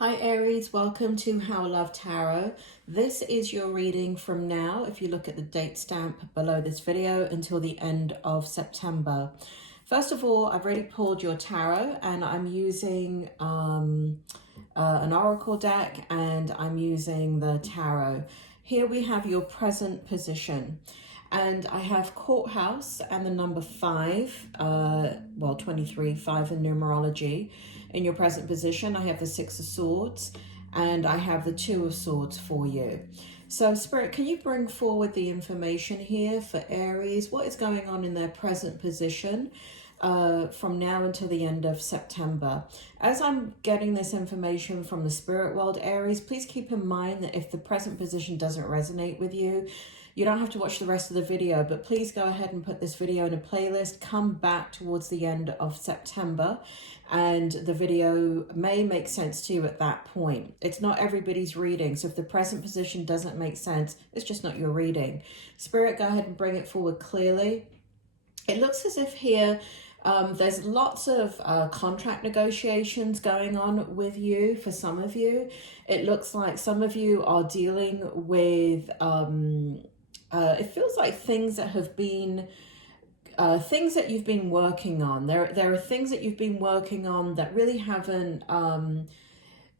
Hi Aries, welcome to How I Love Tarot. This is your reading from now, if you look at the date stamp below this video, until the end of September. First of all, I've already pulled your tarot and I'm using an oracle deck and I'm using the tarot. Here we have your present position. And I have courthouse and the number 5, 23, 5 in numerology. In your present position, I have the 6 of Swords and I have the 2 of Swords for you. So Spirit, can you bring forward the information here for Aries? What is going on in their present position from now until the end of September? As I'm getting this information from the spirit world, Aries, please keep in mind that if the present position doesn't resonate with you, you don't have to watch the rest of the video, but please go ahead and put this video in a playlist. Come back towards the end of September and the video may make sense to you at that point. It's not everybody's reading, so if the present position doesn't make sense, it's just not your reading. Spirit, go ahead and bring it forward clearly. It looks as if here there's lots of contract negotiations going on with you for some of you. It looks like some of you are dealing with, it feels like things that have been, things that you've been working on. There are things that you've been working on that really haven't come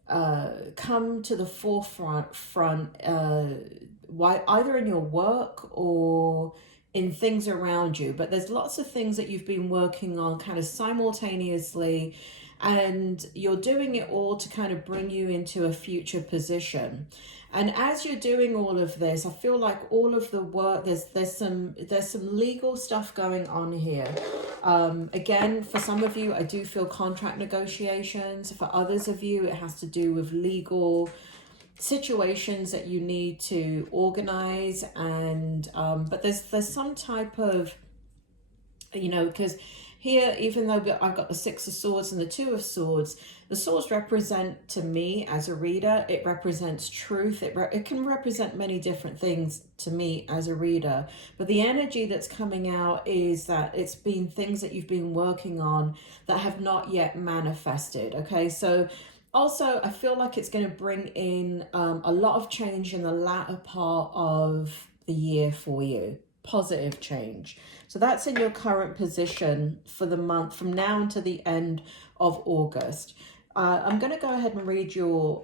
to the forefront either in your work or in things around you, but there's lots of things that you've been working on kind of simultaneously, and you're doing it all to kind of bring you into a future position. And as you're doing all of this, I feel like all of the work, there's some legal stuff going on here. Again, for some of you, I do feel contract negotiations. For others of you, it has to do with legal situations that you need to organize, and but there's some type of, you know, because here, even though I've got the 6 of Swords and the 2 of Swords, the swords represent, to me as a reader, it represents truth. It can represent many different things to me as a reader, but the energy that's coming out is that it's been things that you've been working on that have not yet manifested. Okay, so also, I feel like it's going to bring in a lot of change in the latter part of the year for you. Positive change. So that's in your current position for the month from now until the end of August. I'm going to go ahead and read your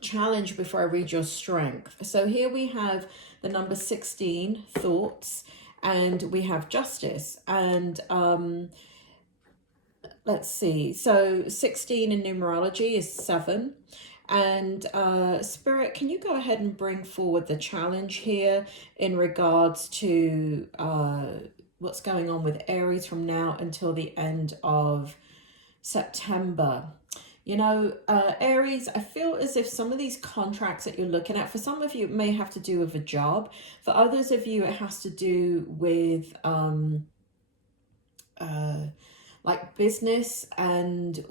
challenge before I read your strength. So here we have the number 16, thoughts, and we have justice. And let's see, so 16 in numerology is 7. And Spirit, can you go ahead and bring forward the challenge here in regards to what's going on with Aries from now until the end of September? You know, Aries, I feel as if some of these contracts that you're looking at, for some of you, it may have to do with a job. For others of you, it has to do with like business, and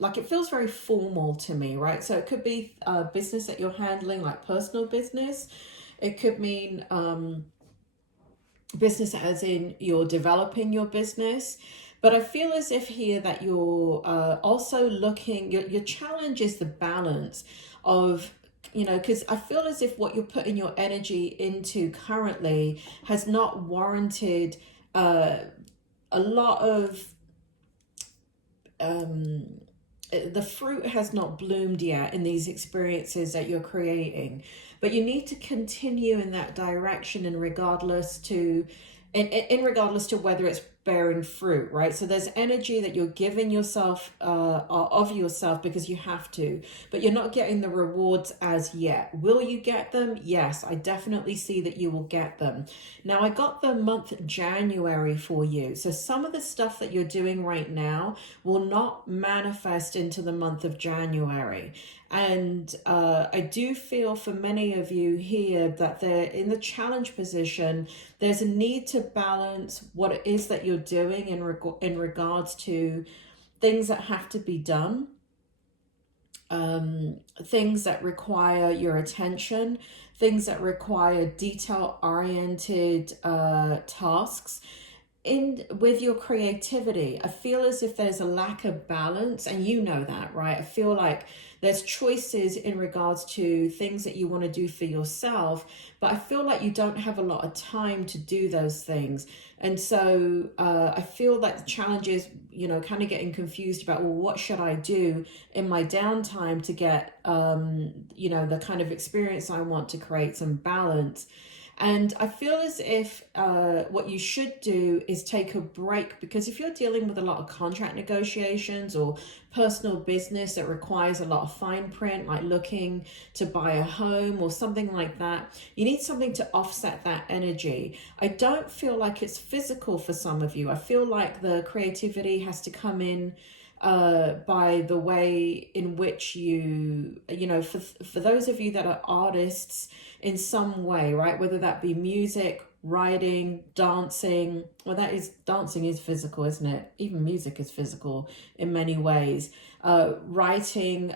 like it feels very formal to me, right? So it could be business that you're handling, like personal business. It could mean business as in you're developing your business. But I feel as if here that you're also looking, your challenge is the balance of, you know, because I feel as if what you're putting your energy into currently has not warranted a lot of, the fruit has not bloomed yet in these experiences that you're creating, but you need to continue in that direction, and regardless to whether it's bearing fruit, right? So there's energy that you're giving yourself of yourself because you have to, but you're not getting the rewards as yet. Will you get them? Yes, I definitely see that you will get them. Now I got the month January for you, so some of the stuff that you're doing right now will not manifest into the month of January. And I do feel for many of you here that they're in the challenge position. There's a need to balance what it is that you're doing in regards to things that have to be done, things that require your attention, things that require detail-oriented tasks. with your creativity, I feel as if there's a lack of balance, and you know that, right? I feel like there's choices in regards to things that you want to do for yourself, but I feel like you don't have a lot of time to do those things. And so I feel like the challenge is, you know, kind of getting confused about, well, what should I do in my downtime to get, you know, the kind of experience I want to create some balance. And I feel as if what you should do is take a break, because if you're dealing with a lot of contract negotiations or personal business that requires a lot of fine print, like looking to buy a home or something like that, you need something to offset that energy. I don't feel like it's physical for some of you. I feel like the creativity has to come in by the way in which you know, for those of you that are artists in some way, right? Whether that be music, writing, dancing. Well, dancing is physical, isn't it? Even music is physical in many ways. Writing.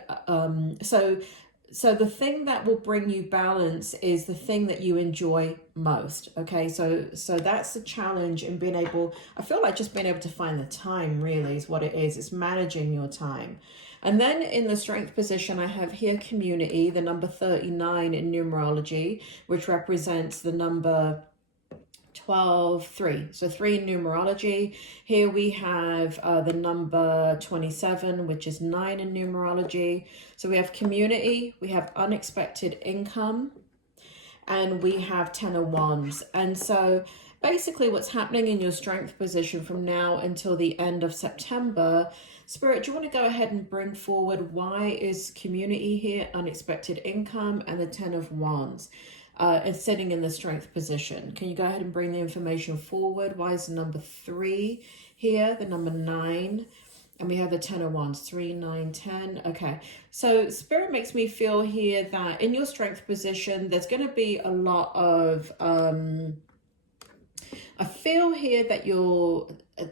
So the thing that will bring you balance is the thing that you enjoy most. Okay, so that's the challenge in being able, I feel like just being able to find the time really is what it is. It's managing your time. And then in the strength position, I have here community, the number 39 in numerology, which represents the number 12, 3. So 3 in numerology. Here we have the number 27, which is 9 in numerology. So we have community, we have unexpected income, and we have 10 of Wands. And so basically what's happening in your strength position from now until the end of September, Spirit, do you want to go ahead and bring forward why is community here, unexpected income, and the 10 of Wands? And sitting in the strength position. Can you go ahead and bring the information forward? Why is the number 3 here, the number 9? And we have the 10 of Wands, 3, 9, 10. Okay, so Spirit makes me feel here that in your strength position, there's going to be a lot of, I feel here that you're,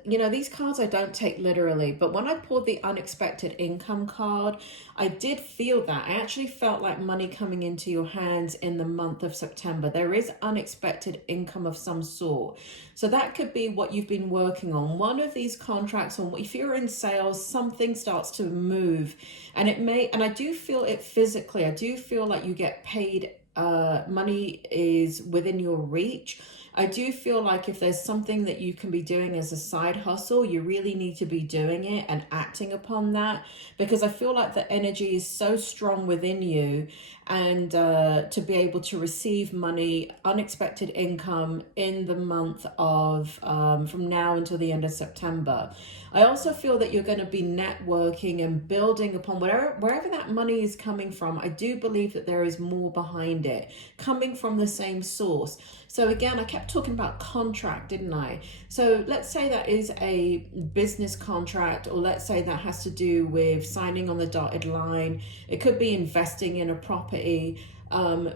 you know, these cards I don't take literally, but when I pulled the unexpected income card, I did feel that. I actually felt like money coming into your hands in the month of September. There is unexpected income of some sort. So that could be what you've been working on. One of these contracts, or if you're in sales, something starts to move, and it may, and I do feel it physically. I do feel like you get paid, money is within your reach. I do feel like if there's something that you can be doing as a side hustle, you really need to be doing it and acting upon that, because I feel like the energy is so strong within you, and to be able to receive money, unexpected income in the month of from now until the end of September. I also feel that you're going to be networking and building upon wherever that money is coming from. I do believe that there is more behind it, coming from the same source. So again, I kept talking about contract, didn't I? So let's say that is a business contract, or let's say that has to do with signing on the dotted line. It could be investing in a property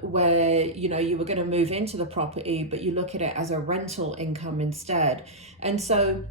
where, you know, you were going to move into the property, but you look at it as a rental income instead. And so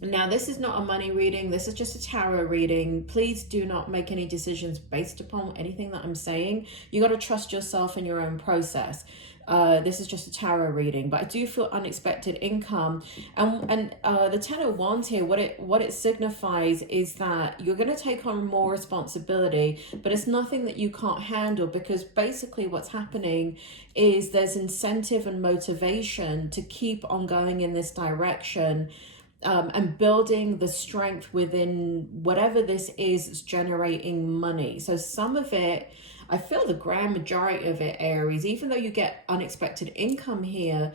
now, this is not a money reading. This is just a tarot reading. Please do not make any decisions based upon anything that I'm saying. You got to trust yourself in your own process. This is just a tarot reading, but I do feel unexpected income, and the 10 of Wands here, what it signifies is that you're going to take on more responsibility, but it's nothing that you can't handle, because basically what's happening is there's incentive and motivation to keep on going in this direction. And building the strength within whatever this is generating money. So some of it, I feel the grand majority of it, Aries, even though you get unexpected income here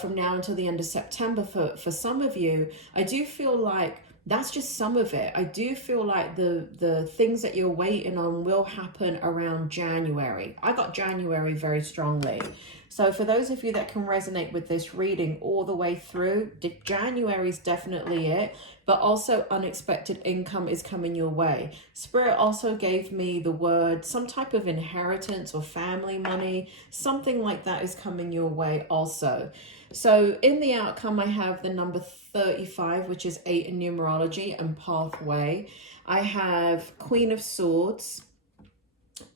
from now until the end of September for some of you, I do feel like that's just some of it. I do feel like the things that you're waiting on will happen around January. I got January very strongly. So for those of you that can resonate with this reading all the way through, January is definitely it, but also unexpected income is coming your way. Spirit also gave me the word, some type of inheritance or family money, something like that is coming your way also. So in the outcome, I have the number 35, which is 8 in numerology, and pathway. I have Queen of Swords,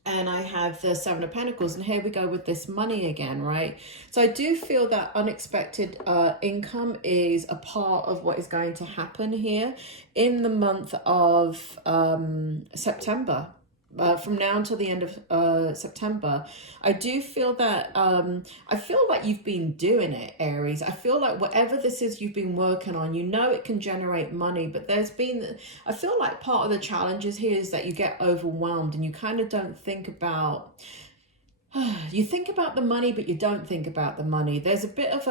and I have the Seven of Pentacles, and here we go with this money again, right? So I do feel that unexpected income is a part of what is going to happen here in the month of September. From now until the end of September. I do feel that I feel like you've been doing it, Aries. I feel like whatever this is you've been working on, you know it can generate money, but I feel like part of the challenges here is that you get overwhelmed and you kind of don't think about, you think about the money, but you don't think about the money. There's a bit of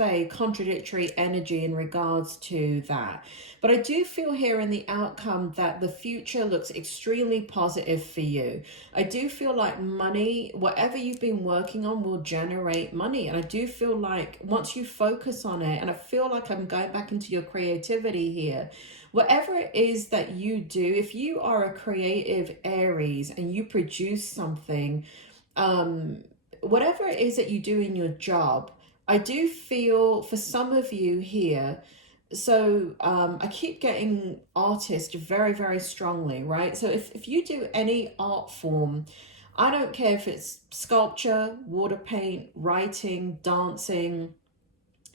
a contradictory energy in regards to that. But I do feel here in the outcome that the future looks extremely positive for you. I do feel like money, whatever you've been working on, will generate money. And I do feel like once you focus on it, and I feel like I'm going back into your creativity here, whatever it is that you do, if you are a creative Aries and you produce something, whatever it is that you do in your job, I do feel for some of you here, so I keep getting artist very, very strongly, right? So if you do any art form, I don't care if it's sculpture, water paint, writing, dancing,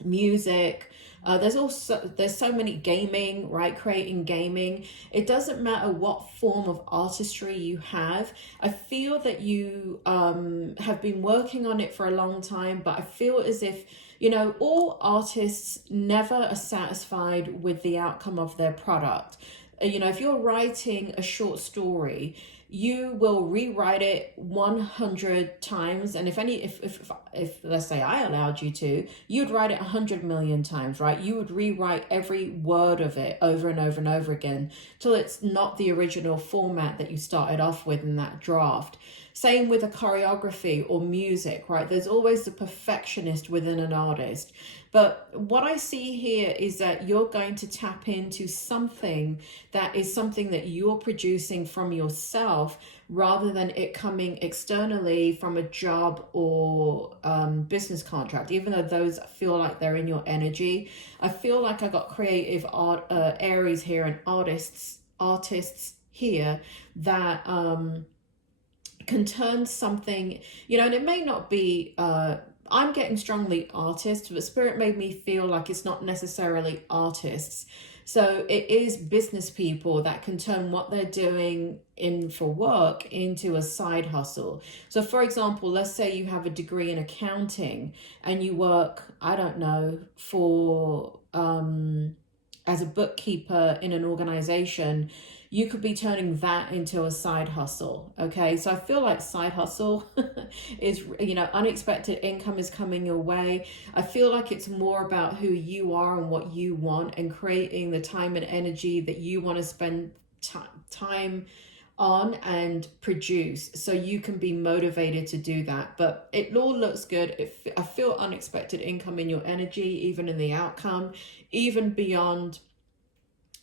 music, there's so many, gaming, right? Creating gaming. It doesn't matter what form of artistry you have. I feel that you have been working on it for a long time, but I feel as if, you know, all artists never are satisfied with the outcome of their product. You know, if you're writing a short story, you will rewrite it 100 times, and if let's say I allowed you to, you'd write it 100 million times, right? You would rewrite every word of it over and over and over again till it's not the original format that you started off with in that draft. Same with a choreography or music, right? There's always the perfectionist within an artist. But what I see here is that you're going to tap into something that is something that you're producing from yourself rather than it coming externally from a job or business contract. Even though those feel like they're in your energy, I feel like I got creative art Aries here and artists here that can turn something, you know, and it may not be I'm getting strongly artists, but Spirit made me feel like it's not necessarily artists. So it is business people that can turn what they're doing in for work into a side hustle. So for example, let's say you have a degree in accounting and you work, I don't know, for as a bookkeeper in an organization. You could be turning that into a side hustle, okay? So I feel like side hustle is, you know, unexpected income is coming your way. I feel like it's more about who you are and what you want and creating the time and energy that you want to spend time on and produce, so you can be motivated to do that. But it all looks good. I feel unexpected income in your energy, even in the outcome, even beyond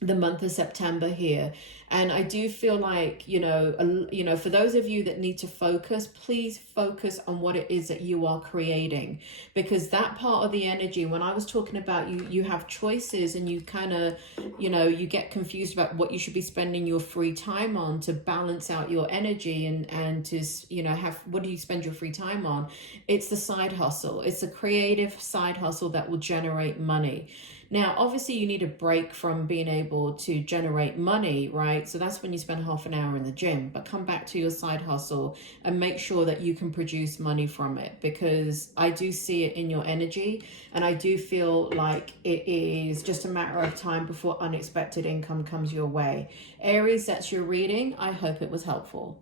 the month of September here. And I do feel like, you know, for those of you that need to focus, please focus on what it is that you are creating, because that part of the energy, when I was talking about you have choices and you kind of, you know, you get confused about what you should be spending your free time on to balance out your energy and to, you know, what do you spend your free time on? It's the side hustle. It's a creative side hustle that will generate money. Now, obviously, you need a break from being able to generate money, right? So that's when you spend half an hour in the gym, but come back to your side hustle and make sure that you can produce money from it, because I do see it in your energy. And I do feel like it is just a matter of time before unexpected income comes your way. Aries, that's your reading. I hope it was helpful.